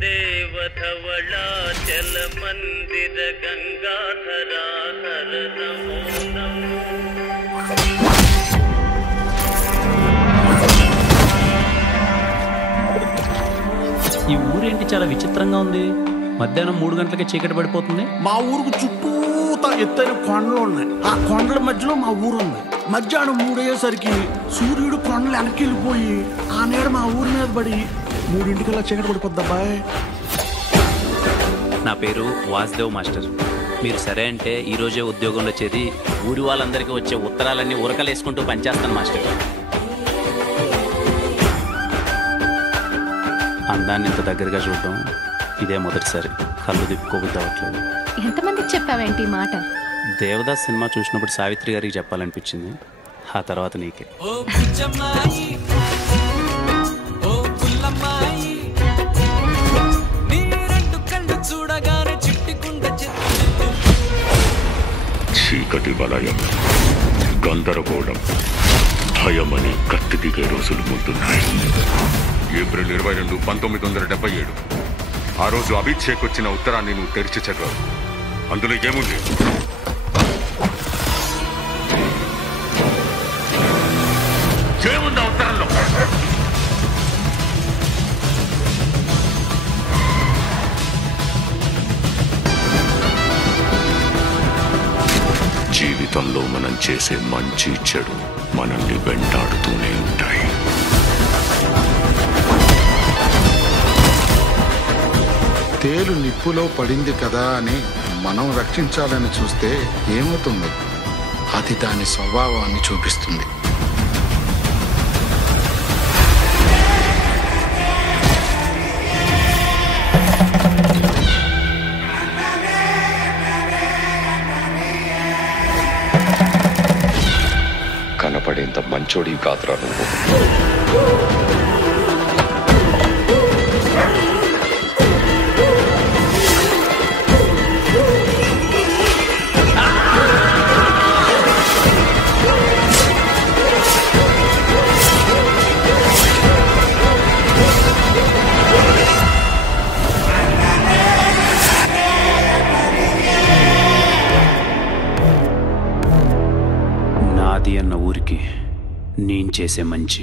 దేవ ధవళాచల మందిర గంగాధరాధర నమో నమో. ఈ ఊరేంటి చాలా విచిత్రంగా ఉంది. మధ్యాహ్నం 3 గంటలకే చీకటి పడిపోతుంది. మా ఊరుకు చుట్టూతా ఎత్తైన కొండలు ఉన్నాయి. ఆ కొండల మధ్యలో మా ఊరు ఉంది. మధ్యాహ్నం 3 అయ్యేసరికి సూర్యుడు కొండలు వెనక్కి వెళ్ళిపోయి ఆ నీడ మా ఊరి మీద పడి 3 చీకటి పడిపోద్ది అబ్బాయి. నా పేరు వాసుదేవ్ మాస్టర్. మీరు సరే అంటే ఈరోజే ఉద్యోగంలో చేరి ఊరి వాళ్ళందరికీ వచ్చే ఉత్తరాలన్నీ ఉరకలేసుకుంటూ పనిచేస్తాను మాస్టర్. అందాన్ని ఇంత దగ్గరగా చూడడం ఇదే మొదటిసారి. కళ్ళు తిప్పుకోబుద్ది అవ్వట్లేదు. ఎంతమందికి చెప్పావేంటి ఈ మాట? దేవదాస్ సినిమా చూసినప్పుడు సావిత్రి గారికి చెప్పాలనిపించింది. ఆ తర్వాత నీకే. చీకటి వలయం, గందరగోళం, భయమని కత్తి దిగే రోజులు ముందున్నాయి. ఏప్రిల్ 22, 1977 ఆ రోజు అభిత్ షేక్ వచ్చిన ఉత్తరాన్ని నువ్వు తెరిచి చదవవు. అందులో ఏముంది? ఏముందా ఉత్తరంలో? జీవితంలో మనం చేసే మంచి చెడు మనల్ని వెంటాడుతూనే ఉంటాయి. తేలు నిప్పులో పడింది కదా అని మనం రక్షించాలని చూస్తే ఏమవుతుంది? అది దాని స్వభావాన్ని చూపిస్తుంది. కనపడేంత మంచోడి కాదురా నువ్వు. నాది అన్న ఊరికి నేను చేసే మంచి